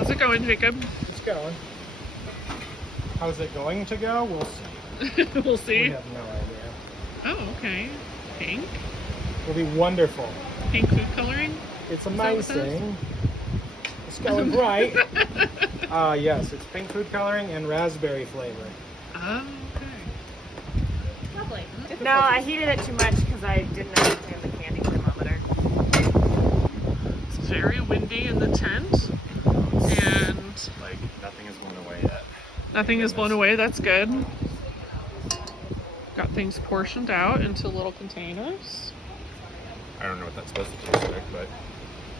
How's it going, Jacob? It's going. How's it going to go? We'll see. We'll see. We have no idea. Oh, okay. Pink. It'll be wonderful. Pink food coloring? It's Is that what that amazing. It's going bright. Yes, it's pink food coloring and raspberry flavor. Oh, okay. Lovely. No, I heated it too much because I didn't understand the candy thermometer. It's very windy in the tent. And Like, nothing is blown away yet. nothing is blown away. That's good. Got things portioned out into little containers. I don't know what that's supposed to taste like, but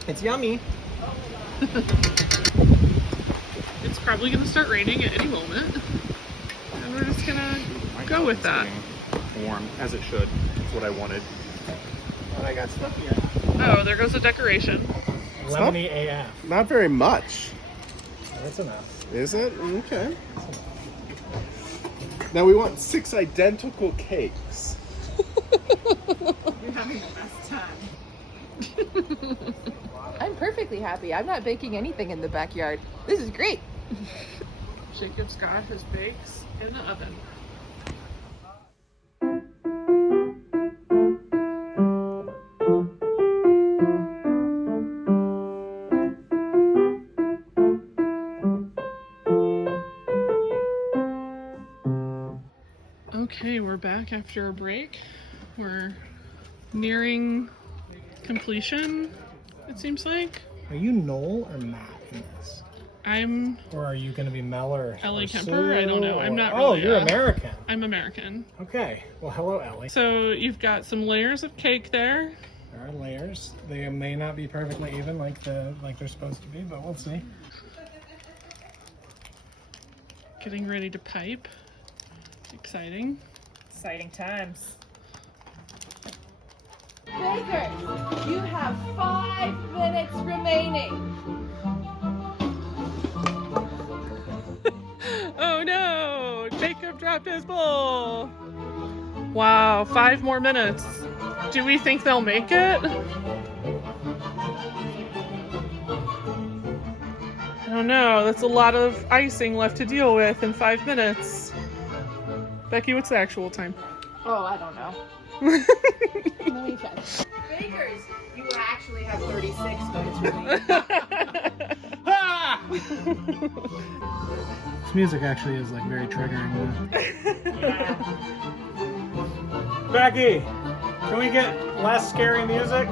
It's yummy. It's probably going to start raining at any moment. And we're just going to go with that. Getting warm, as it should. That's what I wanted. And I got stuff here. Oh, there goes a decoration. Lemony AF. Not very much, That's enough. is it? Okay. Now we want 6 identical cakes. You're having the best time. I'm perfectly happy. I'm not baking anything in the backyard. This is great. Jacob's got his bakes in the oven. Okay, we're back after a break. We're nearing completion, it seems like. Are you Noel or Matt in this? I'm Or are you going to be Mel or Ellie or Kemper? Sue, I don't know. I'm not Oh, really you're a- American. I'm American. Okay. Well, hello, Ellie. So you've got some layers of cake there. There are layers. They may not be perfectly even like they're supposed to be, but we'll see. Getting ready to pipe. Exciting. Exciting times. Baker, you have 5 minutes remaining. Oh no! Jacob dropped his bowl! Wow, 5 more minutes. Do we think they'll make it? I don't know. That's a lot of icing left to deal with in 5 minutes. Becky, what's the actual time? Oh, I don't know. Let me check. Bakers, you actually have 36 minutes remaining. This music actually is like very triggering. Becky, can we get less scary music?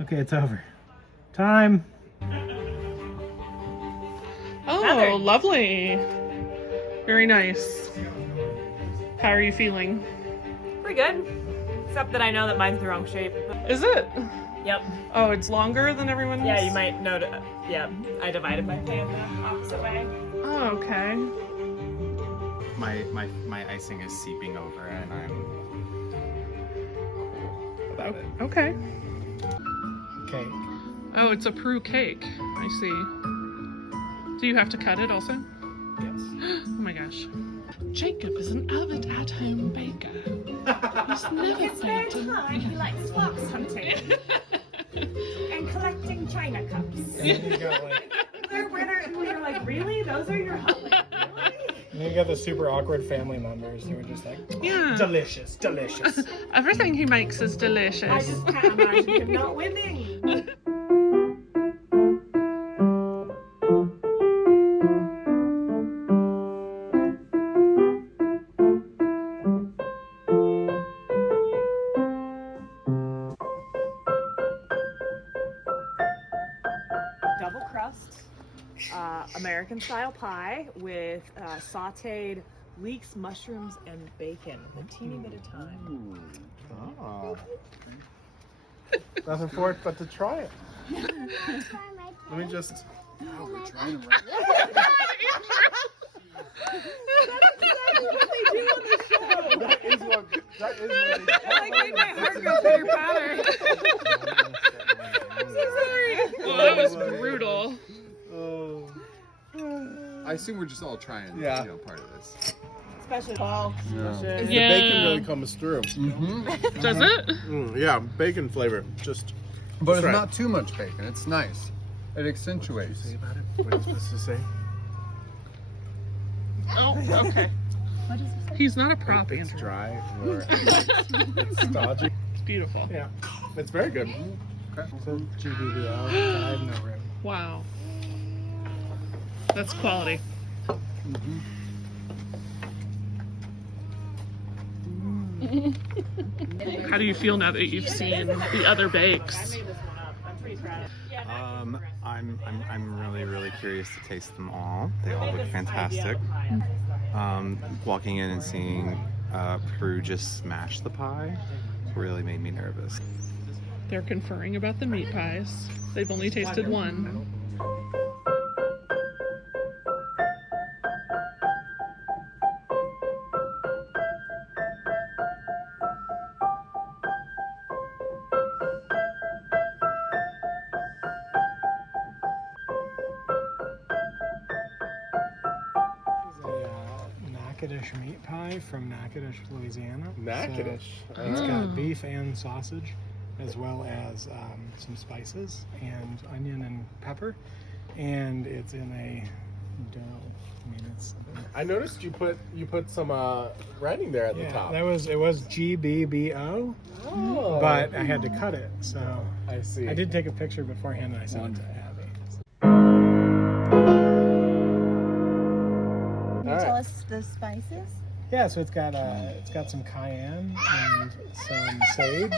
Okay, it's over. Time. Oh, Feathered. lovely. Very nice. How are you feeling? Pretty good. Except that I know that mine's the wrong shape. Is it? Yep. Oh, it's longer than everyone's? Yeah, you might know. Yeah, I divided my pan the opposite way. Oh, okay. My icing is seeping over, and I'm cool about it. Okay. Okay. Oh, it's a Prue cake. I see. Do you have to cut it also? Yes. Oh my gosh. Jacob is an avid at-home baker. He's never Spare baked. time, he likes fox hunting and collecting china cups. And then you got like, We're like, really? Those are your hobbies? Really? and then you got the super awkward family members who are just like, Yeah. delicious, delicious. Everything he makes is I delicious. just can't imagine him not winning. Double crust, American style pie with sauteed leeks, mushrooms, and bacon. A teeny bit of thyme. Ah. Nothing for it but to try it. Let me just. Oh, we're trying to. That is what. That is what. I made my heart go pitter patter. I'm so sorry. Well, that was brutal. Oh. I assume we're just all trying, Yeah. part of this. Especially Paul. Is Yeah. the bacon really comes through? Does it? Yeah, bacon flavor. Just But That's it's right. not too much bacon. It's nice. It accentuates. About it? What are you supposed to say? Oh, okay. He's not a prop, It's Andrew. dry or it's stodgy. It's beautiful. Yeah, it's very good. So GBBO, 5, no rim. Wow. That's quality. How do you feel now that you've seen the other bakes? I'm really curious to taste them all. They all look fantastic. Walking in and seeing Prue just smash the pie really made me nervous. They're conferring about the meat pies. They've only tasted one. Natchitoches meat pie from Natchitoches, Louisiana. Natchitoches. So it's got beef and sausage, as well as some spices and onion and pepper, and it's in a dough. I mean, it's. I noticed you put some writing there at the top. It was GBBO, Oh. but I had to cut it, so I see. I did take a picture beforehand and I sent it to Abby. Can you tell us the spices? Yeah, so it's got some cayenne and some sage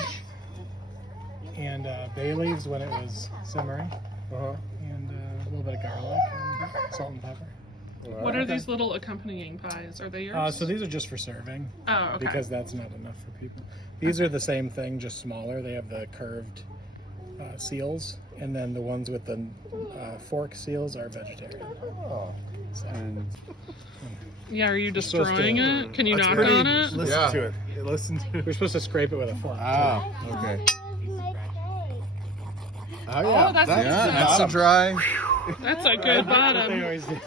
and bay leaves when it was simmering, and a little bit of garlic and salt and pepper. What are these little accompanying pies? Are they yours? So these are just for serving. Oh, okay. Because that's not enough for people. These are the same thing, just smaller. They have the curved seals, and then the ones with the fork seals are vegetarian. Oh. So, Yeah, are you You're supposed destroying to- it? Can you That's knock pretty- on it? Listen to it. Listen to we're it. supposed to scrape it with a fork. Ah, okay. Oh yeah, Oh, that's- Yeah, the that's a bottom. dry. That's a good They bottom. always do.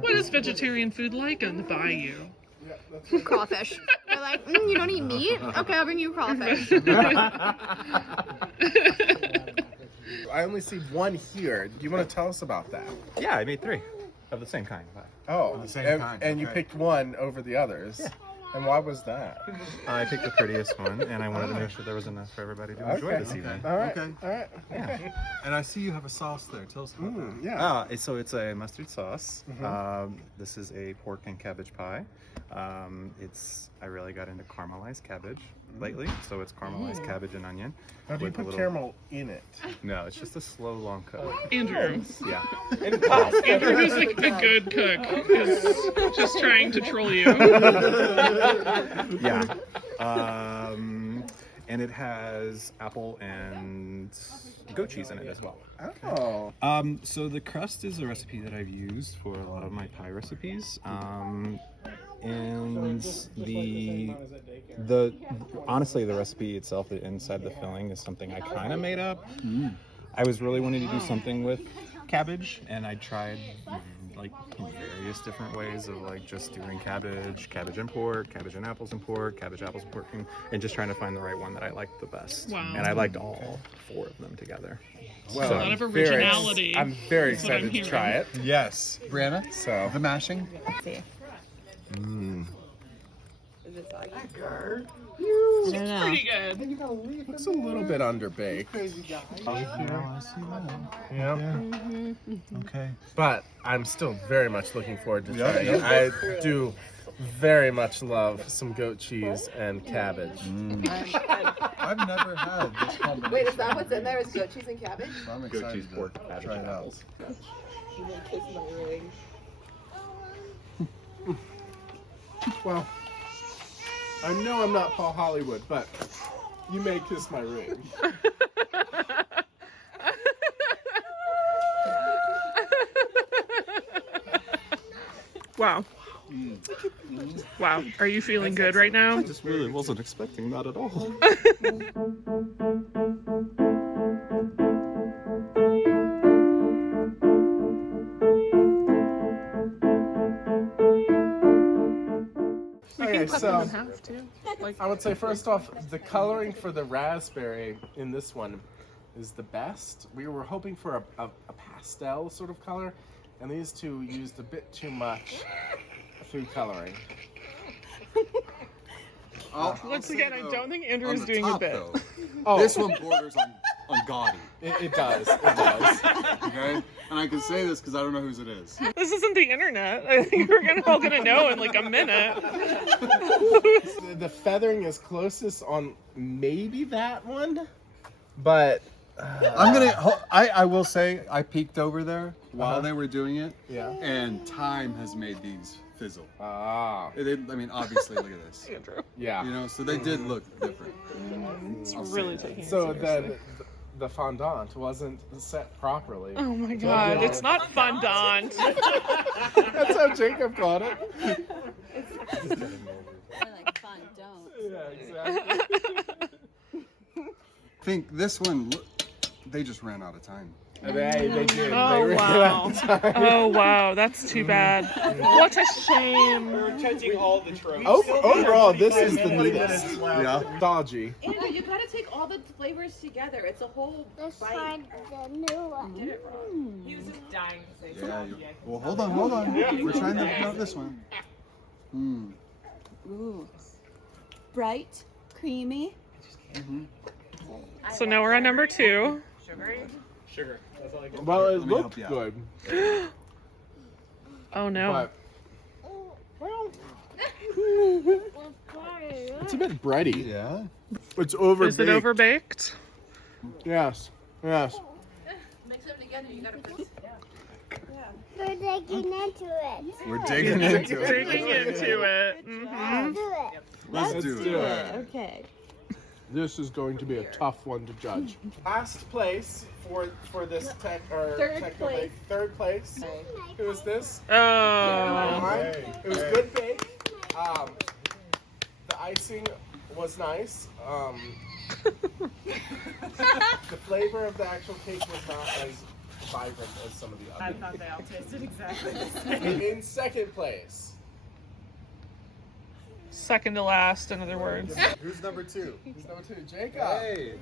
What is vegetarian food like on the bayou? Crawfish. They're like, you don't eat meat? Okay, I'll bring you crawfish. I only see one here. Do you want to tell us about that? Yeah, I made 3 of the same kind. Oh, the same and, kind, and you okay. picked one over the others. Yeah. And why was that? I picked the prettiest one, and I wanted to make sure there was enough for everybody to enjoy this evening. All right. Okay. All right. Yeah. And I see you have a sauce there. Tell us about that. Yeah. So it's a mustard sauce. This is a pork and cabbage pie. I really got into caramelized cabbage lately, so it's caramelized cabbage and onion. How do you with a put little- caramel in it? No, it's just a slow, long cook. Andrew. Yeah. Andrew, who's like a good cook, is just trying to troll you. Yeah. And it has apple and goat cheese in it as well. Oh. So the crust is a recipe that I've used for a lot of my pie recipes. And the honestly, the recipe itself, the inside the filling, is something I kind of made up. I was really wanting to do something with cabbage, and I tried like various different ways of like just doing cabbage and pork, cabbage and apples and pork, cabbage, apples, and pork, and just trying to find the right one that I liked the best. Wow. And I liked all 4 of them together. Well, a lot I'm of very- originality. I'm very That's what I'm excited to try it. Yes. Brianna, So. the mashing. Mm. Seems pretty good. Looks a little bit underbaked. Yeah. Okay. But I'm still very much looking forward to Yeah. trying it. I do very much love some goat cheese and cabbage. I've never had this combination. Wait, is that what's in there? Is goat cheese and cabbage? So I'm Goat excited cheese, to pork, cabbage, try it and out. apples. Well, I know I'm not Paul Hollywood, but you may kiss my ring. Wow. Wow. Are you feeling good right now? I just really wasn't expecting that at all. We can Okay, cut so them in half too. Like, I would say first off, the coloring for the raspberry in this one is the best. We were hoping for a pastel sort of color, and these two used a bit too much food coloring. once again, I don't think Andrew is doing a bit. Oh, This one borders on gaudy. it does. It does. Okay? And I can say this because I don't know whose it is. This isn't the internet. I think we're all gonna know in like a minute. The feathering is closest on maybe that one, but I will say I peeked over there while they were doing it. yeah. And time has made these fizzle. Ah, I mean, obviously, look at this. Andrew, yeah. You know, so they did look different. it's I'll say really that. taking it So seriously. then the fondant wasn't set properly. Oh my god, it's not fondant. That's how Jacob called it. I like fun, don't. Yeah, exactly. I think this one, they just ran out of time. They did. Oh They ran wow. out of time. Oh wow, that's too bad. What a shame. Catching all the tropes. Overall, this is the neatest. Yeah. Dodgy. Andrew, you gotta take all the flavors together. It's a whole bite. He was just dying to say Yeah. something. Well, hold on. We're trying to know this one. Ooh. Bright, creamy. So now we're on number 2. Sugary. Sugar. That's all I get. Well, it Let me looked help you out. good, Oh no. but it's a bit bready. Yeah. It's over. Is it overbaked? Yes. Yes. Mix them together. You gotta put. We're digging into it. We're digging into it. Digging into it. Mhm. Do it. Let's do it. Okay. This is going to be a tough one to judge. Last place for this Third place. Third place. Who is this? Oh. Mine. It was good bake. The icing was nice. The flavor of the actual cake was not as vibrant as some of the I others. thought they all tasted exactly the same. In second place, Second to last, in other words. Who's number 2? who's number 2? Jacob. Hey.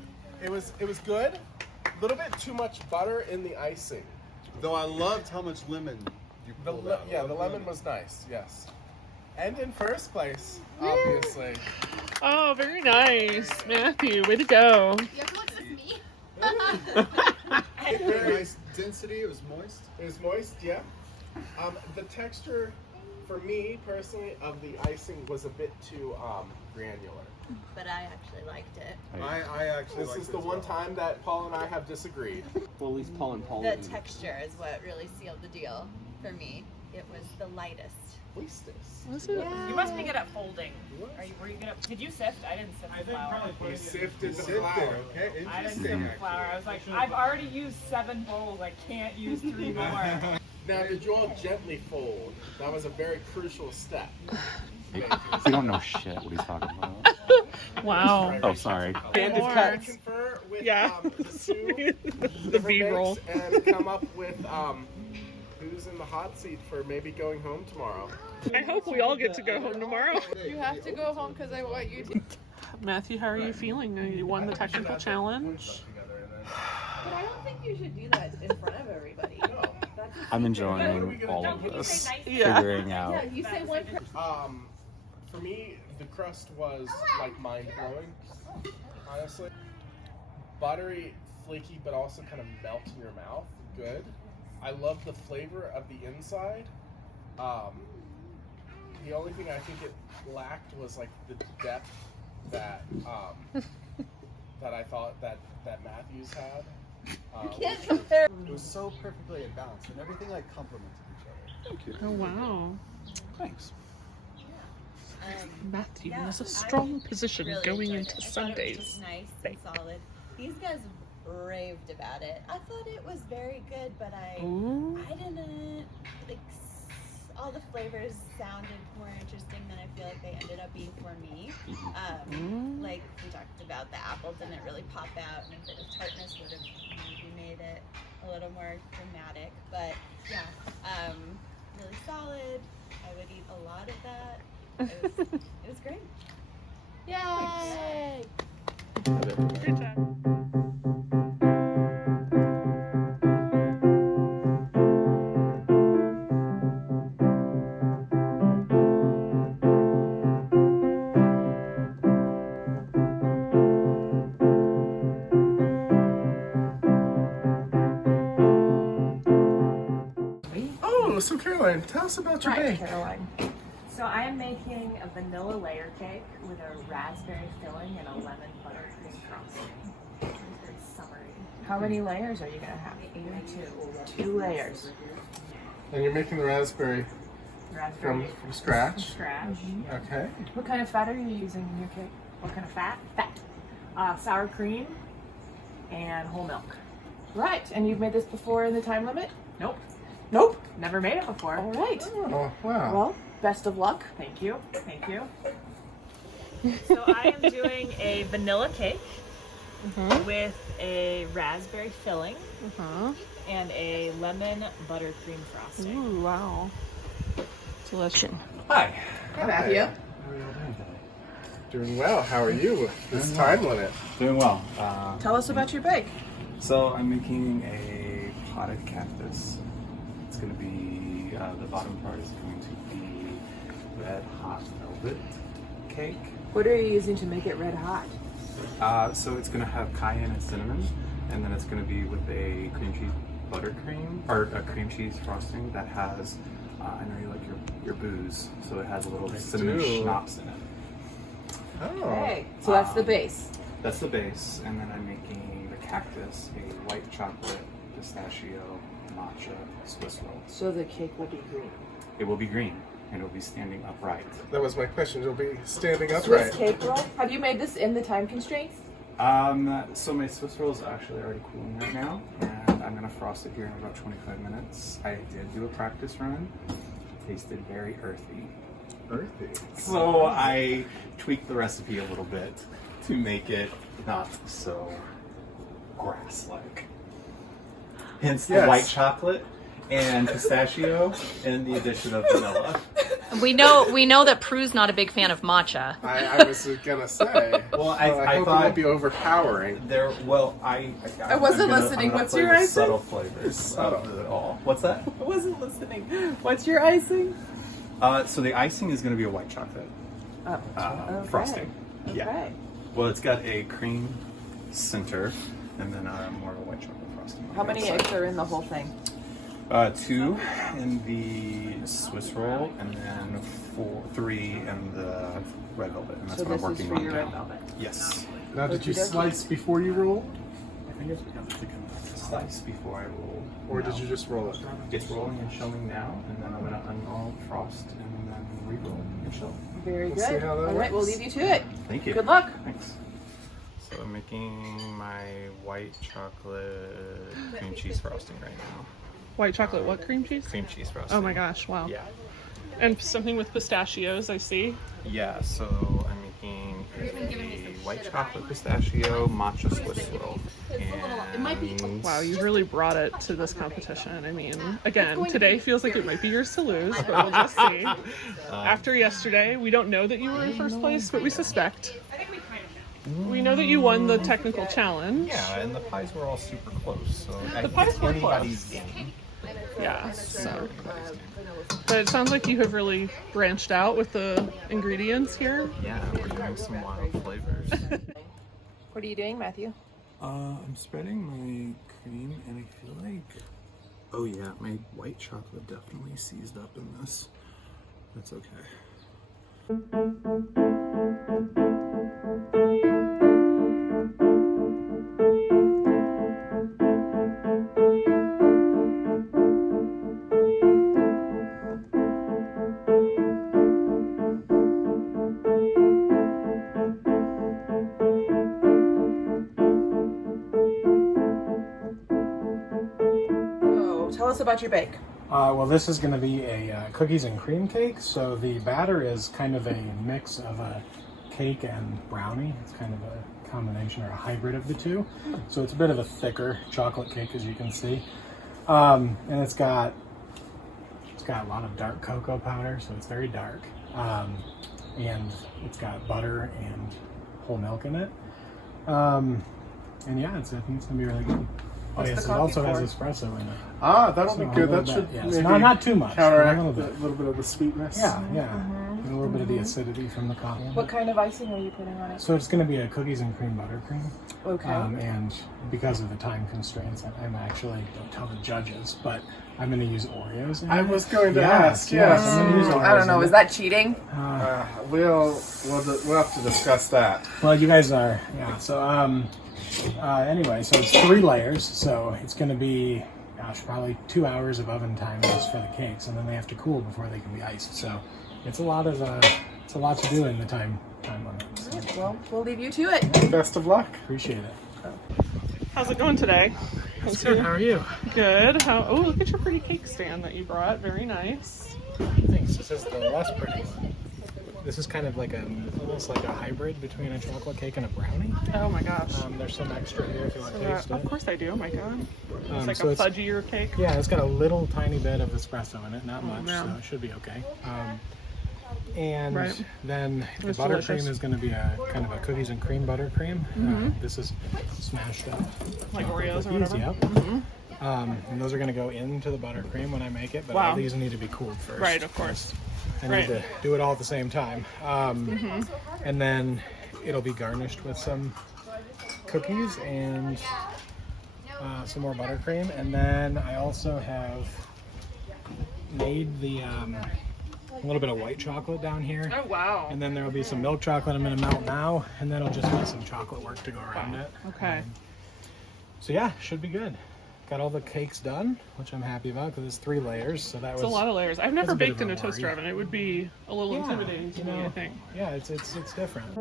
It was good. A little bit too much butter in the icing. Though I loved how much lemon you pulled out. The lemon was nice. Yes. And in first place, obviously. Oh, very nice. Matthew, way to go. You have to look at me. Very Nice density. It was moist. It was moist, yeah. The texture, for me personally, of the icing was a bit too granular. But I actually liked it. I actually This liked is it the as one well. time that Paul and I have disagreed. Well, at least Paul and Paul. The texture is what really sealed the deal for me. It was the lightest. Was it? You must be good at folding. Were you good at? Did you sift? I didn't sift the flour. You sifted the Sifted, flour. okay, I didn't interesting. sift the flour. I was like, I've already used 7 bowls. I can't use 3 more. Now, did you all gently fold? That was a very crucial step. You don't know shit what he's talking about. Wow. Oh, sorry. And to More. confer with Yeah. the two The B-roll. and come up with who's in the hot seat for maybe going home tomorrow. I hope we all get to go home tomorrow. You have to go home because I want you to. Matthew, how are you feeling? You won the technical challenge. But I don't think you should do that in front of everybody. That's a I'm secret. enjoying all of Can you this. say nice? Yeah. Figuring out. Yeah, you say one. For me, the crust was like mind-blowing, honestly. Buttery, flaky, but also kind of melt in your mouth. Good. I love the flavor of the inside. The only thing I think it lacked was like the depth that that I thought that Matthews had. Can't compare. It was so perfectly balanced, and everything like complemented each other. Oh, wow. Thanks. Matthew Yeah, has a strong position really going enjoyed into it. I thought it was Sundays. just nice and solid. These guys raved about it. I thought it was very good, but I Ooh. didn't like. All the flavors sounded more interesting than I feel like they ended up being for me. Like we talked about, the apple didn't really pop out, and a bit of tartness would have maybe made it a little more dramatic. But yeah, really solid. I would eat a lot of that. it was great. Yay! Good job. Oh, so Caroline, tell us about your bake. Caroline. So I am making a vanilla layer cake with a raspberry filling and a lemon buttercream frosting. It's very summery. How many layers are you gonna have? 82. 2 layers. And you're making the raspberry Raspberry from scratch. from scratch. Okay. What kind of fat are you using in your cake? What kind of fat? Fat. Sour cream and whole milk. Right. And you've made this before in the time limit? Nope. Nope. Never made it before. All right. Oh, wow. Well, best of luck. Thank you. Thank you. So I am doing a vanilla cake with a raspberry filling and a lemon buttercream frosting. Ooh, wow. Delicious. Hi. Hi, Matthew. How are you doing today? Doing well. How are you with this time limit? Doing well. Tell us about your bake. So I'm making a potted cactus. It's going to be, the bottom part is going to be red hot velvet cake. What are you using to make it red hot? So it's going to have cayenne and cinnamon, and then it's going to be with a cream cheese buttercream, or a cream cheese frosting that has, I know you like your booze, so it has a little cinnamon do. schnapps in it. Oh. Okay. So that's the base. That's the base, and then I'm making the cactus a white chocolate, pistachio, matcha, Swiss roll. So the cake will be green. It will be green, and it will be standing upright. That was my question. You'll be standing Swiss upright. cake roll. Have you made this in the time constraints? So my Swiss roll is actually already cooling right now, and I'm gonna frost it here in about 25 minutes. I did do a practice run. It tasted very earthy. Earthy. So I tweaked the recipe a little bit to make it not so grass-like. Hence the white chocolate and pistachio and the addition of vanilla. We know that Prue's not a big fan of matcha. I was gonna say. Well, I hope thought it won't be overpowering. I wasn't listening. What's your icing? Subtle flavors of it all. What's that? I wasn't listening. What's your icing? So the icing is going to be a white chocolate frosting. Okay. Yeah. Well, it's got a cream center and then more of a white chocolate frosting. How many eggs are in the whole thing? 2 in the Swiss roll, and then 3 in the red velvet. And that's So what I'm this is working for on your now. red velvet. Yes. Now, did you slice before you roll? I think it's because it's going to slice before I roll. Or did you just roll it? It's rolling and showing now, and then I'm going to unroll, frost, and then re-roll and show. Very We'll good. see how that All right, we'll works. leave you to it. Thank you. Good luck. Thanks. So I'm making my white chocolate cream cheese frosting right now. White chocolate, what cream cheese? Cream cheese frosting. Oh my gosh, wow. Yeah. And something with pistachios, I see. Yeah, so I'm making a white chocolate pistachio matcha Swiss roll. And Wow, you really brought it to this competition. I mean, again, today feels like it might be yours to lose, but we'll just see. After yesterday, we don't know that you were in first place, but we suspect. We know that you won the technical challenge. Yeah, and the pies were all super close, so The pies were anybody's close. game. Yeah, so. But it sounds like you have really branched out with the ingredients here. Yeah, we're doing some wild flavors. What are you doing, Matthew? I'm spreading my cream, and I feel like, oh yeah, my white chocolate definitely seized up in this. That's okay. Tell us about your bake. Well, this is going to be a cookies and cream cake. So the batter is kind of a mix of a cake and brownie. It's kind of a combination or a hybrid of the two. So it's a bit of a thicker chocolate cake, as you can see. And it's got a lot of dark cocoa powder, so it's very dark. And it's got butter and whole milk in it. And yeah, I think it's gonna be really good. Oh yes, it also has espresso in it. Ah, that'll So be good. a little That should bit, maybe not too much. counteract but a a little bit. little bit of the sweetness. Yeah, and a little bit of the acidity from the coffee. What kind of icing are you putting on it? So it's going to be a cookies and cream buttercream. Okay. And because of the time constraints, I'm actually, don't tell the judges, but I'm going to use Oreos. In I it. was going to Yes, ask. Yes. I'm going to use Oreos. I don't know. in Is it. that cheating? We'll have to discuss that. Well, you guys are, yeah. So, anyway, so it's 3 layers. So it's going to be, gosh, probably 2 hours of oven time just for the cakes, and then they have to cool before they can be iced. So it's a lot to do in the time limit. So Well, we'll leave you to it. Best of luck. appreciate it. How's it going today? It's good. How are you? Good. Oh, look at your pretty cake stand that you brought. Very nice. Thanks. This is the less pretty one. This is kind of like almost like a hybrid between a chocolate cake and a brownie. Oh my gosh. There's some extra here if you want to taste Of it. course I do. Oh my god. It's like so a fudgier cake. Yeah, it's got a little tiny bit of espresso in it, not much, man. so it should be okay. And Right. then the It's buttercream delicious. is going to be a kind of a cookies and cream buttercream. This is smashed up. Like Oreos or cookies, whatever. Yep. And those are going to go into the buttercream when I make it, but Wow. all these need to be cooled first. Right, of course. I need to do it all at the same time. And then it'll be garnished with some cookies and some more buttercream. And then I also have made the a little bit of white chocolate down here. Oh wow. And then there will be some milk chocolate I'm going to melt now. And then it'll just be some chocolate work to go around it. Okay. So yeah, should be good. Got all the cakes done, which I'm happy about because it's 3 layers. So that It's was a lot of layers. I've never a bit baked of in a a toaster worry. oven. It would be a little Yeah, intimidating to you me, know, I think. Yeah, it's different.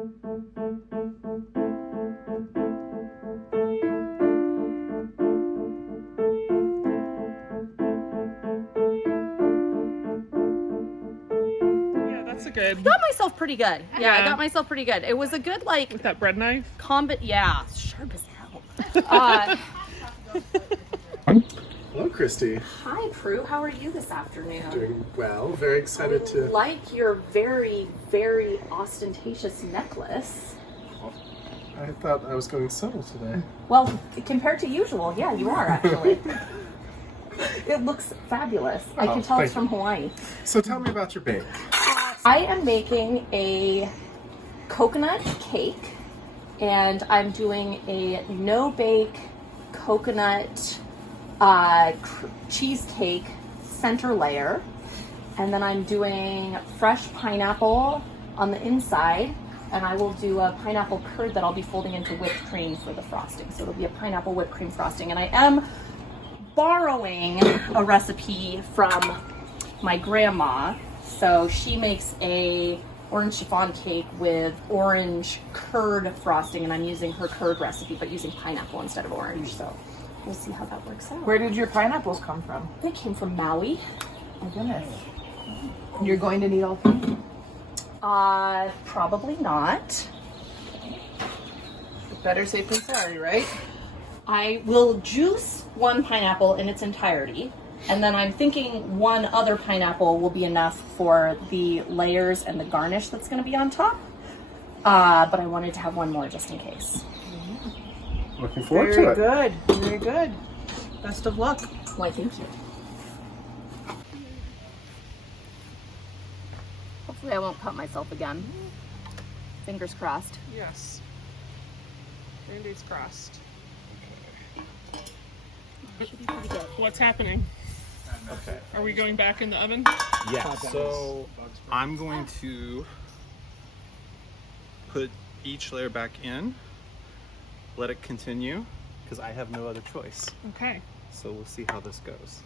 Yeah, that's a good. Got myself pretty good. Yeah, I Yeah. got myself pretty good. It was a good like With that bread knife. yeah, sharp as hell. Hello, Christy. Hi, Prue. How are you this afternoon? Doing well. Very excited to. Like your very, very ostentatious necklace. I thought I was going subtle today. Well, compared to usual, yeah, you are actually. It looks fabulous. I Oh, can tell it's thank from Hawaii. So tell me about your bake. I am making a coconut cake, and I'm doing a no-bake coconut cheesecake center layer, and then I'm doing fresh pineapple on the inside, and I will do a pineapple curd that I'll be folding into whipped cream for the frosting. So it'll be a pineapple whipped cream frosting, and I am borrowing a recipe from my grandma. So she makes a orange chiffon cake with orange curd frosting, and I'm using her curd recipe but using pineapple instead of orange. So we'll see how that works out. Where did your pineapples come from? They came from Maui. My goodness. You're going to need all 3? Probably not. Better safe than sorry, right? I will juice 1 pineapple in its entirety, and then I'm thinking 1 other pineapple will be enough for the layers and the garnish that's going to be on top. But I wanted to have 1 more just in case. Looking forward Very to it. good. Very good. Best of luck. Why, thank you. Hopefully I won't cut myself again. Fingers crossed. Yes. Randy's crossed. Should be pretty good. What's happening? Okay. Are we going back in the oven? Yeah, so I'm going to put each layer back in, let it continue, because I have no other choice. Okay. So we'll see how this goes.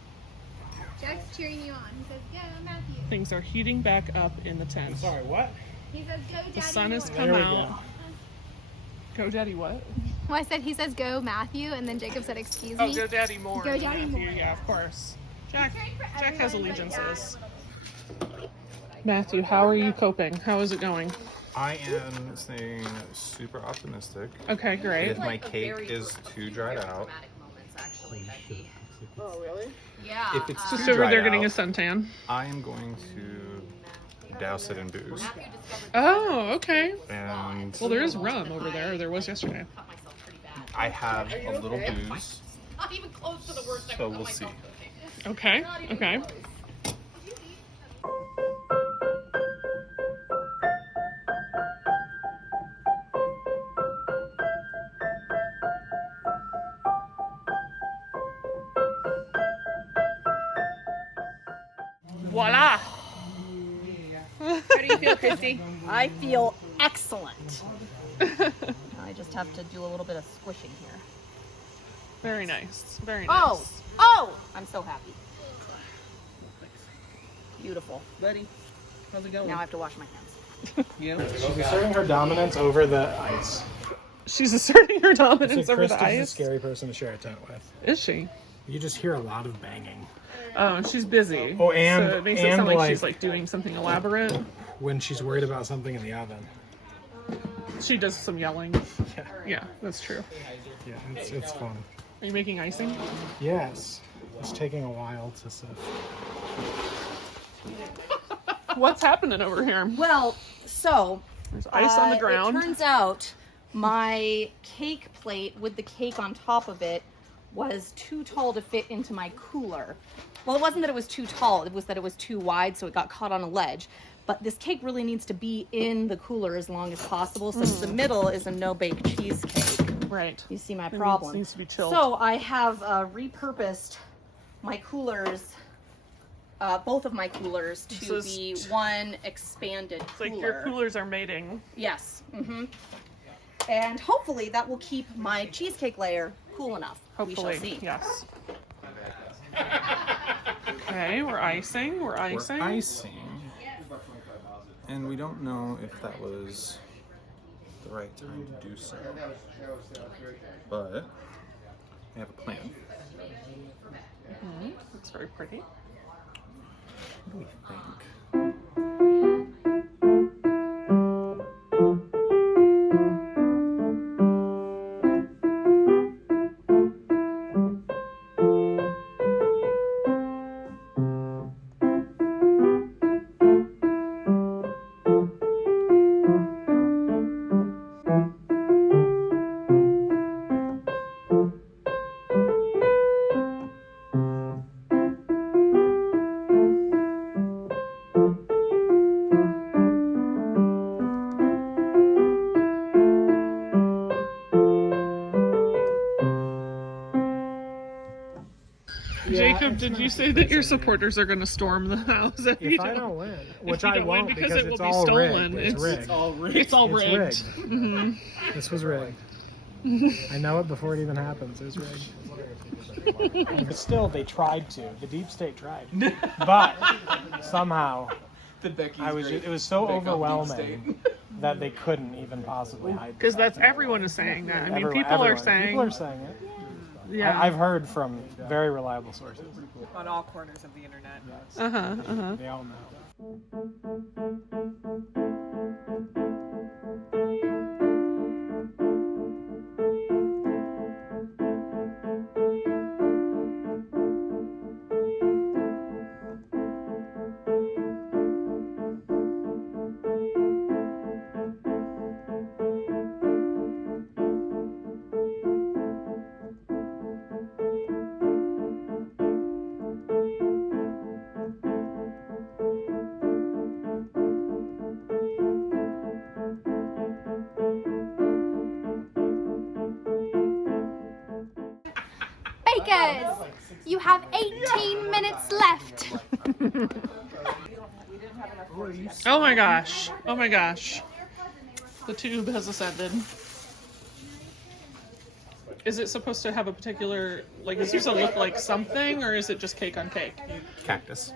Jack's cheering you on. He says, "Go, Matthew." Things are heating back up in the tent. Sorry, what? He says, "Go, Daddy." The sun has yours." come There we out. Go Daddy what? Well, I said he says, "Go, Matthew," and then Jacob said, "Excuse Oh, me." Go Daddy more. Go than Daddy Matthew. more. Yeah, of course. Jack has everyone but allegiances. Matthew, how are you coping? How is it going? I am staying super optimistic. Okay, great. If my cake is too dried out, Oh, really? Yeah. if it's Just too over there dried getting a out, suntan. I am going to douse it in booze. Oh, okay. And Well, there is rum over there. Or there was yesterday. I have a little booze, so we'll see. Okay. Okay. Voila. How do you feel, Christy? I feel excellent. I just have to do a little bit of squishing here. Very nice. Very nice. Oh! I'm so happy. Beautiful. Buddy, how's it going? Now I have to wash my hands. Yeah. She's asserting her dominance over the ice. She's asserting her dominance So over the Kristen's a ice. scary person to share a tent with. Is she? You just hear a lot of banging. Oh, she's busy. Oh, and- so it makes it and sound like like- she's like doing something elaborate. When she's worried about something in the oven. She does some yelling. Yeah, Yeah, that's true. yeah, it's fun. Are you making icing? Yes, it's taking a while to sit. What's happening over here? Well, so There's ice on the ground. It turns out my cake plate with the cake on top of it was too tall to fit into my cooler. Well, it wasn't that it was too tall, it was that it was too wide, so it got caught on a ledge. But this cake really needs to be in the cooler as long as possible, since the middle is a no-bake cheesecake. Right. You see my It problem. needs to be chilled. So I have repurposed my coolers, both of my coolers, to So be one expanded It's cooler. like your coolers are mating. Yes. And hopefully that will keep my cheesecake layer cool enough. Hopefully, We shall see. yes. Okay, we're icing. We're icing. We're icing. And we don't know if that was the right time to do so. But we have a plan. It's very pretty. What do we think? Jacob, did you say that your supporters are going to storm the house If I don't win, which you I don't win won't because because it will it's be all stolen. rigged. It's rigged. It's all rigged. It's rigged. Mm-hmm. This was rigged. I know it before it even happens. It was rigged. But still, they tried to. The deep state tried. But somehow, The Becky. it was so overwhelming that they couldn't even possibly hide. Because that's everyone is saying that. I mean, people are saying. People are saying it. Yeah. I've heard from very reliable sources. On all corners of the internet. They all know. Bakers, you have 18 minutes left. Oh my gosh. Oh my gosh. The tube has ascended. Is it supposed to have a particular, like, is it supposed to look like something, or is it just cake on cake? Cactus.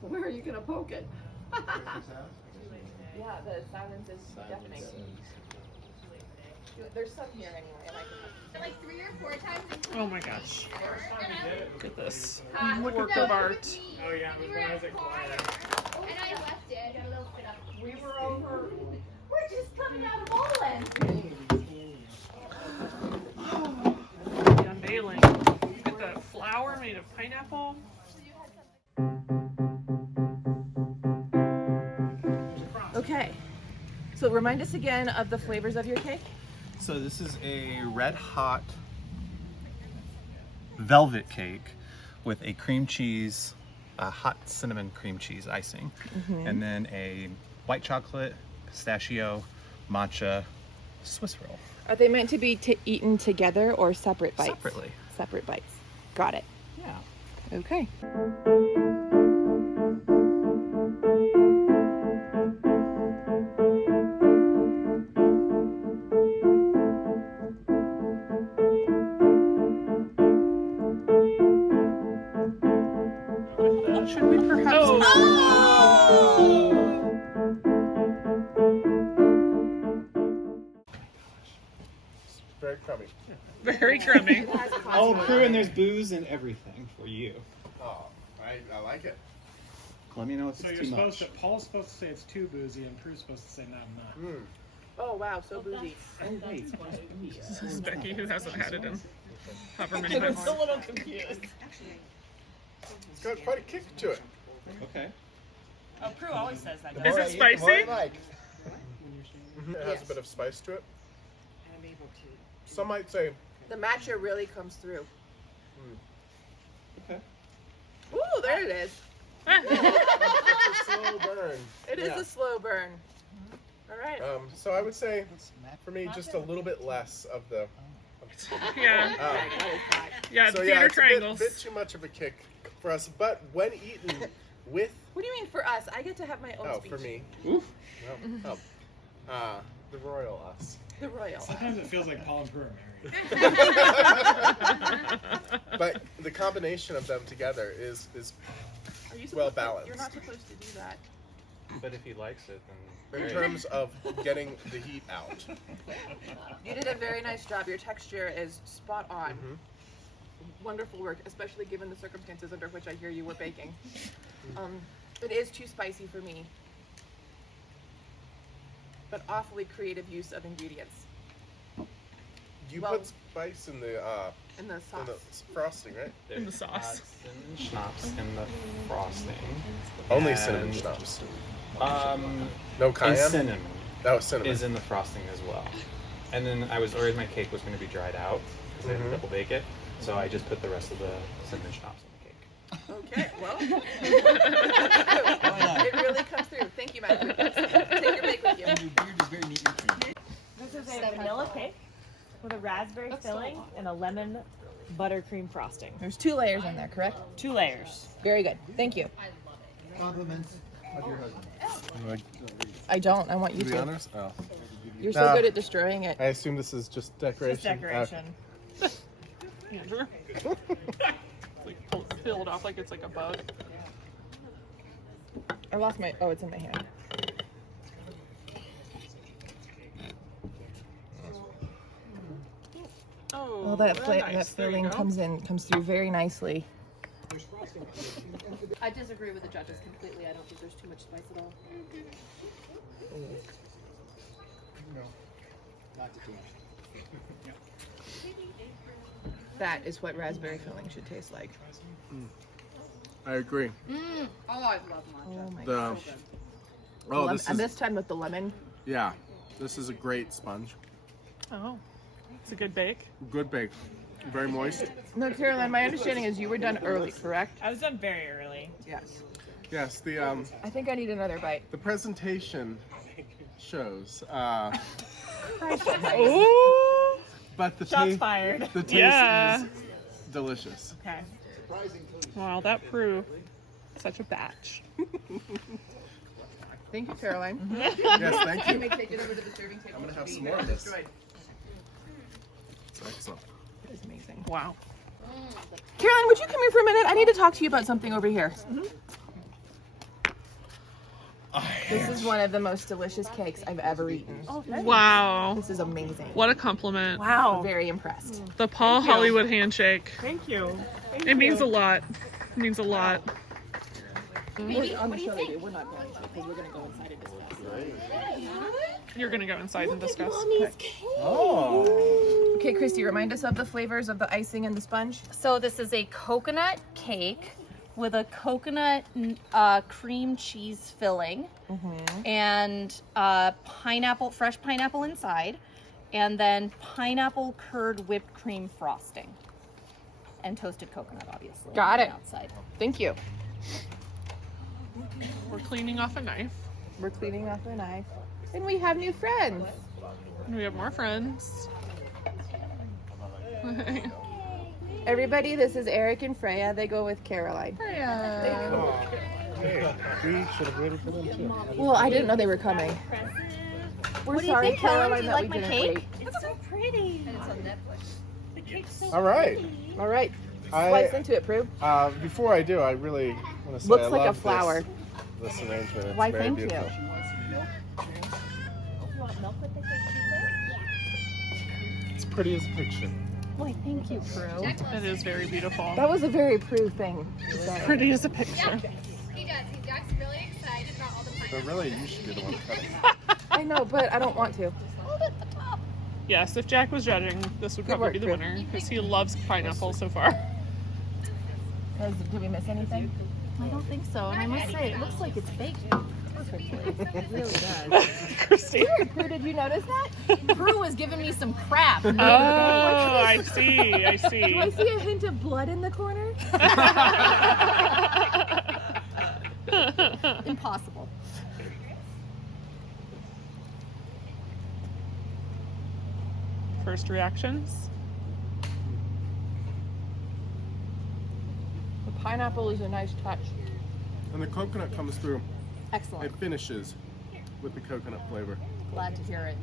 Where are you gonna poke it? Yeah, the silence is deafening. There's some here anyway, and I can. Like 3 or 4 times. Oh my gosh. Look at this work of art. Oh yeah, it was when I was at choir. And I left it. We were over. We're just coming out of Olin. The unveiling. Look at the flower made of pineapple. Okay. So remind us again of the flavors of your cake. So this is a red hot velvet cake with a cream cheese, a hot cinnamon cream cheese icing, and then a white chocolate, pistachio, matcha Swiss roll. Are they meant to be eaten together or separate bites? Separately. Separate bites. Got it. Yeah. Okay. Should we perhaps? Very crummy. Very crummy. Oh, Prue, and there's booze and everything for you. Oh, I like it. Let me know if So it's you're too supposed much. to. Paul's supposed to say it's too boozy, and Prue's supposed to say no, I'm not. Oh wow, so boozy. Oh, wait. This is Becky who hasn't had it in however many I was months. a little confused. It's got quite a kick to it. Okay. Oh, Prue always says that. Is it spicy? It has a bit of spice to it. Some might say The matcha really comes through. Okay. Ooh, there it is. it's a slow burn. It is a slow burn. All right. So I would say, for me, just a little bit less of the. Yeah. Yeah, So the yeah, theater it's triangles. a bit too much of a kick for us. But when eaten with, What do you mean for us? I get to have my own speech. for me, Oof. the royal us. The royal. Sometimes it feels like Paul and Prue are married. But the combination of them together is Are you supposed well to- balanced. You're not supposed to do that. But if he likes it, then in great. terms of getting the heat out. You did a very nice job. Your texture is spot on. Wonderful work, especially given the circumstances under which I hear you were baking. It is too spicy for me, but awfully creative use of ingredients You Well- put spice in the in the sauce. frosting, right? In the sauce. Cinnamon schnapps in the frosting. Only And, cinnamon schnapps. No And cayenne. cinnamon. That was cinnamon. Is in the frosting as well. And then I was worried my cake was going to be dried out because I had to double bake it. So I just put the rest of the cinnamon schnapps in the cake. Okay, well, it really comes through. Thank you, Matthew. Take your bake with you. This is a vanilla cake with a raspberry filling and a lemon buttercream frosting. There's 2 layers in there, correct? 2 layers. Very good. Thank you. Compliments of your husband. I don't. I want you To be to. honest? Oh. You're so good at destroying it. I assume this is just decoration. Just decoration. Andrew. Like peel it off like it's like a bug. I lost my. Oh, it's in my hand. Oh, Well, that very nice. that There you filling go. comes through very nicely. I disagree with the judges completely. I don't think there's too much spice at all. That is what raspberry filling should taste like. I agree. Oh, I love matcha. Oh my The, gosh. oh, this And is this time with the lemon. yeah. This is a great sponge. Oh, it's a good bake. Good bake. Very moist. No, Caroline, my understanding is you were done early, correct? I was done very early. Yes. Yes. The I think I need another bite. the presentation shows. Ooh. But the Shots taste. fired. The taste Yeah. is delicious. Okay. Wow, that proved such a batch. Thank you, Caroline. Yes, thank you. Take it over to the serving table. I'm gonna have some more of this. It's excellent. It is amazing. Wow. Caroline, would you come here for a minute? I need to talk to you about something over here. This is one of the most delicious cakes I've ever eaten. Wow. This is amazing. What a compliment. I'm very impressed. The Paul Thank you. Hollywood handshake. Thank you. It means a lot. It means a lot. We're on the show they do. We're not going to because we're going to go inside and discuss. You're going to go inside and discuss. Oh. Okay, Christy, remind us of the flavors of the icing and the sponge. So this is a coconut cake with a coconut cream cheese filling and pineapple, fresh pineapple inside, and then pineapple curd whipped cream frosting, and toasted coconut, obviously. Got on it. the outside. Thank you. We're cleaning off a knife. We're cleaning off a knife. And we have new friends. And we have more friends. Everybody, this is Eric and Freya. They go with Caroline. Oh, hey, we should have waited for them too. Well, I didn't know they were coming. We're What do you sorry, think, Helen? Caroline, Do you that like we my didn't cake? wait. It's so pretty. And it's on Netflix. The cake's so All right. pretty. All right. Slice into it, Prue. Before I do, I really want to say Looks I like a love flower. This arrangement. It's Why, very thank beautiful. you. You want milk with the cake too? It's pretty as a picture. Boy, thank you, Prue. It is very beautiful. That was a very Prue thing to say. Pretty as a picture. He does. Jack's really excited about all the But really, you should be the one cutting. I know, but I don't want to. Yes, if Jack was judging, this would probably work, be the Prue. winner because he loves pineapple so far. Did we miss anything? I don't think so, and I must say, it looks like it's baked perfectly. It really does. Christy. Prue, did you notice that? Prue was giving me some crap. Oh, I see. I see. Do I see a hint of blood in the corner? Impossible. First reactions? The pineapple is a nice touch. And the coconut comes through. Excellent. It finishes with the coconut flavor. Glad to hear it.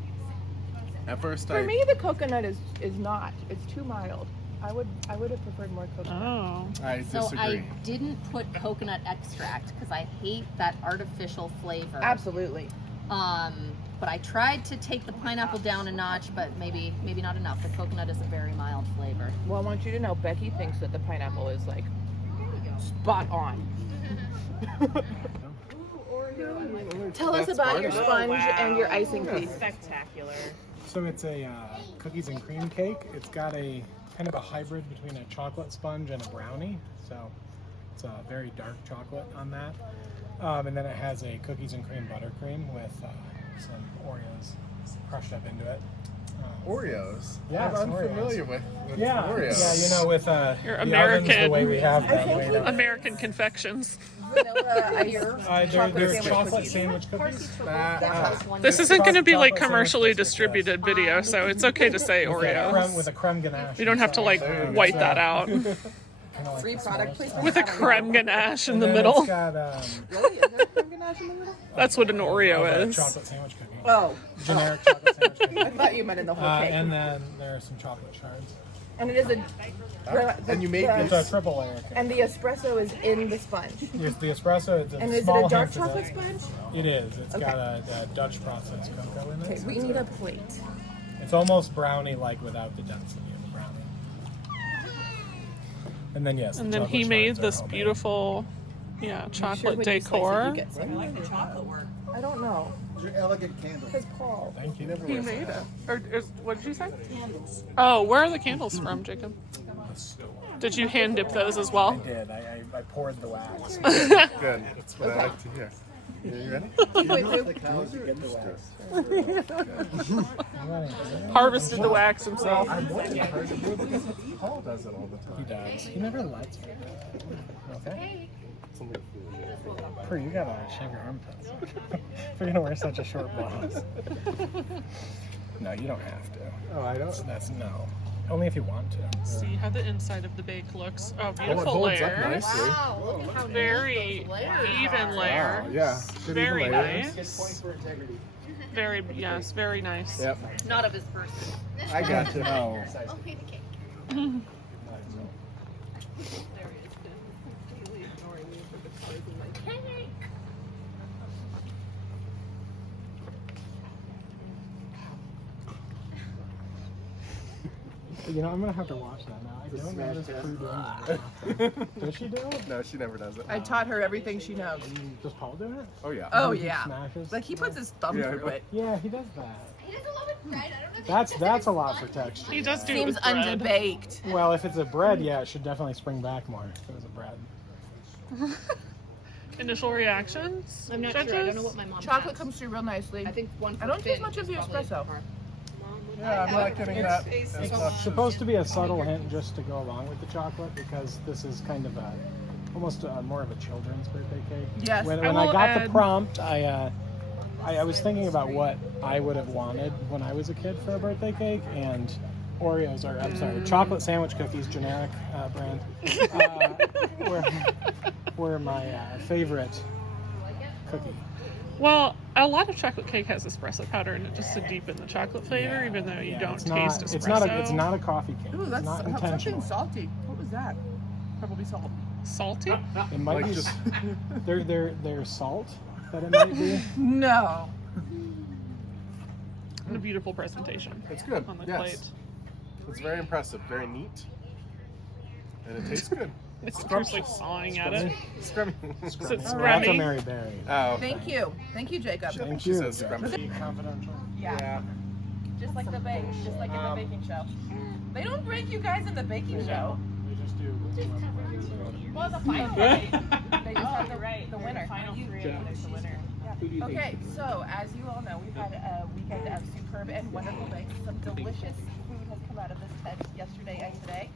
At first, For me, the coconut is not. It's too mild. I would have preferred more coconut. Oh. I So disagree. I didn't put coconut extract because I hate that artificial flavor. Absolutely. But I tried to take the pineapple down a notch, but maybe not enough. The coconut is a very mild flavor. Well, I want you to know, Becky thinks that the pineapple is like spot on. Tell us That's about part your of it. sponge and your icing piece. Spectacular. So it's a cookies and cream cake. It's got a kind of a hybrid between a chocolate sponge and a brownie. So it's a very dark chocolate on that. And then it has a cookies and cream buttercream with some Oreos crushed up into it. Oreos? Yeah, I'm some unfamiliar Oreos. with Yeah, Oreos. yeah, you know, with Your the American, ovens the way we have them. we don't- American confections. There's chocolate sandwich cookies. This isn't going to be like commercially distributed video, so it's okay to say Oreos. With a creme ganache. We don't have to like white that out. Free product placement. With a creme ganache in the And then middle. It's got, Really? Is there a creme ganache in the middle? That's what an Oreo is. chocolate sandwich cookie. Oh. Generic chocolate sandwich cookie. I thought you meant in the whole cake. And then there are some chocolate shards. And it is a. And you made It's this. a triple layer cake. And the espresso is in the sponge. Yes, the espresso. It's a And is it small a dark hint of chocolate it. sponge? It is. It's Okay. got a Dutch processed cocoa in it. Okay, so we it's need a plate. It's almost brownie-like without the density of the brownie. And then yes. And the then he chocolate made shards are this homemade. beautiful, chocolate decor. I don't know. Your elegant candle. Because Paul. Thank you. He made it. What did you say? Candles. Oh, where are the candles from, Jacob? Did you hand dip those as well? I did. I poured the wax. Good. That's what I like to hear. You ready? Harvested the wax himself. I'm waiting for her to do it because Paul does it all the time. He does. He never lets me. Okay. Pre, you gotta shave your armpits. If you're gonna wear such a short blouse. No, you don't have to. Oh, I don't. That's no. Only if you want to. See how the inside of the bake looks. Oh, it beautiful holds up layers. nicely. Wow, look at how Very even layers. Wow, yeah. Good Very even layers. nice. Very, yes, very nice. Yep. Not of his person. I got you. No. Okay, the cake. You know, I'm gonna have to watch that now. I don't know this Prue doing that. Does she do it? No, she never does it. I taught her everything she knows. Does Paul do it? Oh yeah. Oh He yeah. smashes? Like he puts his thumb Yeah, through but- it. Yeah, he does that. He does a lot with bread. I don't know if That's a lot for texture. He does do it Seems with bread. underbaked. Well, if it's a bread, yeah, it should definitely spring back more. If it was a bread. Initial reactions? I'm not Judges? sure. I don't know what my mom Chocolate has. comes through real nicely. I think one. I don't taste much of the espresso. Yeah, I'm not getting that. It's as much. supposed to be a subtle hint just to go along with the chocolate because this is kind of almost more of a children's birthday cake. Yes. When I I will got add- the prompt, I was thinking about what I would have wanted when I was a kid for a birthday cake, and Oreos are, I'm sorry, chocolate sandwich cookies, generic brand, were my favorite cookie. Well, a lot of chocolate cake has espresso powder in it just to deepen the chocolate flavor, Yeah. even though you Yeah, don't it's taste not, espresso. it's not a coffee cake. Ooh, It's that's not something intentional. salty. What was that? Probably salt. Salty? It might Like be just- their salt that it might be. No. And a beautiful presentation It's good. on the Yes. plate. It's very impressive. Very neat. And it tastes good. It's actually sawing at it. Scrummy. Is it That's a scrummy? Mary Berry. Oh. Thank you. Thank you, Jacob. I think Thank she you. says scrummy. Confidential. Yeah. Just like the bake, just like in the baking show. They don't break you guys in the baking show. We just do. Well, the final they just have the winner. Final three, and there's the winner. Okay, so as you all know, we've had a weekend of superb and wonderful bakes. Some delicious food has come out of this tent yesterday and today.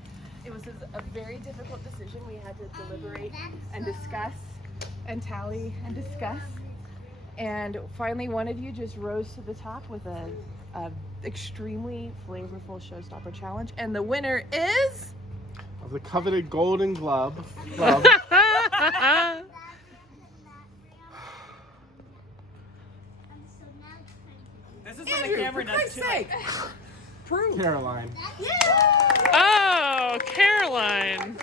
It was a very difficult decision. We had to deliberate and discuss and tally and discuss. And finally, one of you just rose to the top with a extremely flavorful showstopper challenge. And the winner is... Of the coveted Golden Glove. This is when the camera does too much. Prue. Caroline. Oh, Caroline.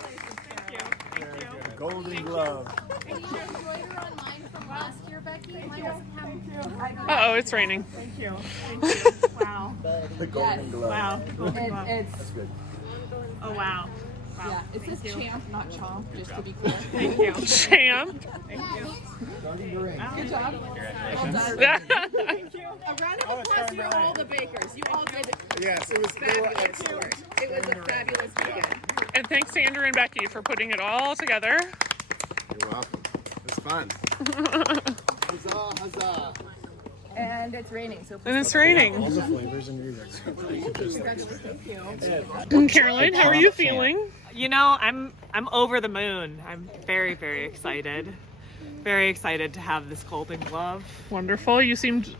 Golden Glove. Did you embroider on mine from last year, Becky? Mine doesn't have. Uh-oh, it's raining. Thank you. Thank you. Wow. The Golden Glove. Wow. Golden Glove. It's Good. Oh, wow. Wow. yeah, it says champ, not chomp, just to be clear. Thank you. Champ. Thank you. Good job. Well done. Thank you. A round of applause for all the bakers. You all did Yes, it was fabulous. It was a fabulous weekend. And thanks to Andrew and Becky for putting it all together. You're welcome. It was fun. Huzzah, huzzah. And it's raining, so And it's raining. All the flavors and reasons. thank you. Caroline, how are you feeling? You know, I'm over the moon. I'm very, very excited. Very excited to have this Golden Glove. Wonderful. You seemed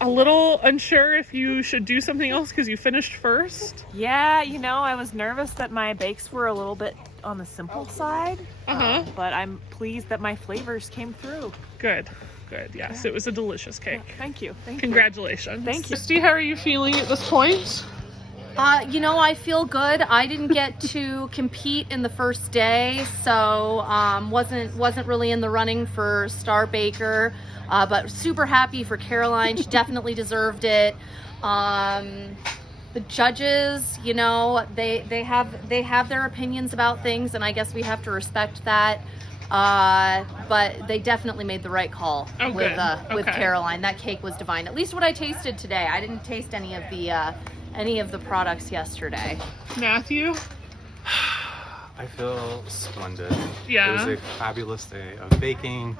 a little unsure if you should do something else because you finished first. Yeah, you know, I was nervous that my bakes were a little bit on the simple side. Uh-huh. But I'm pleased that my flavors came through. Good. Good. Yes, it was a delicious cake. Thank you. Thank you. Congratulations. Thank you. Christy, how are you feeling at this point? You know, I feel good. I didn't get to compete in the first day, so wasn't really in the running for Star Baker, but super happy for Caroline. She definitely deserved it. The judges, you know, they have their opinions about things, and I guess we have to respect that. But they definitely made the right call with Okay. Caroline. That cake was divine. At least what I tasted today. I didn't taste any of the products yesterday. Matthew? I feel splendid. Yeah. It was a fabulous day of baking.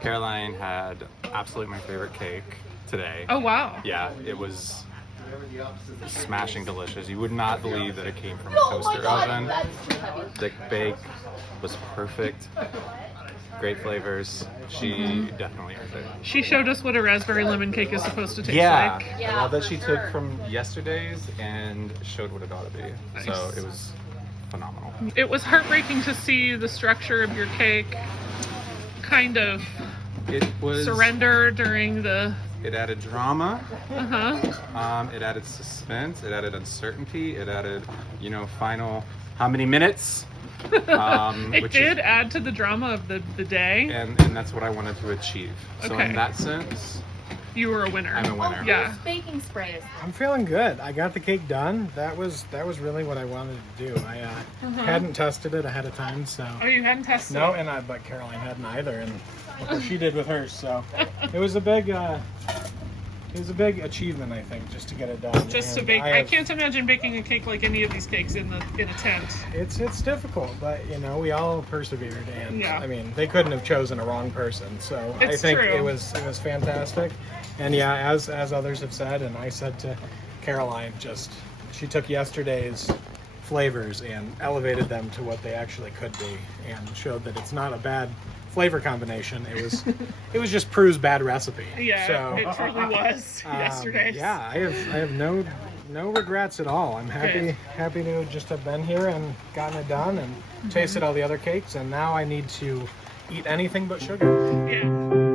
Caroline had absolutely my favorite cake today. Oh, wow. Yeah, it was smashing delicious. You would not believe that it came from a toaster oven. The bake was perfect. Great flavors. She definitely earned it. She showed us what a raspberry lemon cake is supposed to taste Yeah, like. I love that she took from yesterday's and showed what it ought to be. Nice. So it was phenomenal. It was heartbreaking to see the structure of your cake kind of It was surrender during the... It added drama. Uh-huh. It added suspense. It added uncertainty. It added, final how many minutes. It which did is, add to the drama of the day. and that's what I wanted to achieve. So Okay. in that sense, you were a winner. I'm a winner. Yeah. Baking spray is. I'm feeling good. I got the cake done. That was really what I wanted to do. I hadn't tested it ahead of time, so. Oh, you hadn't tested No, it? and but Caroline hadn't either, and look what she did with hers. So it was a big achievement, I think, just to get it done. Just to And bake. I have- can't imagine baking a cake like any of these cakes in a tent. It's difficult, but you know we all persevered, and Yeah. I mean they couldn't have chosen a wrong person. So I It's think true. it was fantastic, and yeah, as others have said, and I said to Caroline, she took yesterday's flavors and elevated them to what they actually could be, and showed that it's not a bad flavor combination. It was just Prue's bad recipe. Yeah, so, it truly was yesterday. Yeah, I have no regrets at all. I'm happy to just have been here and gotten it done and tasted all the other cakes, and now I need to eat anything but sugar. Yeah.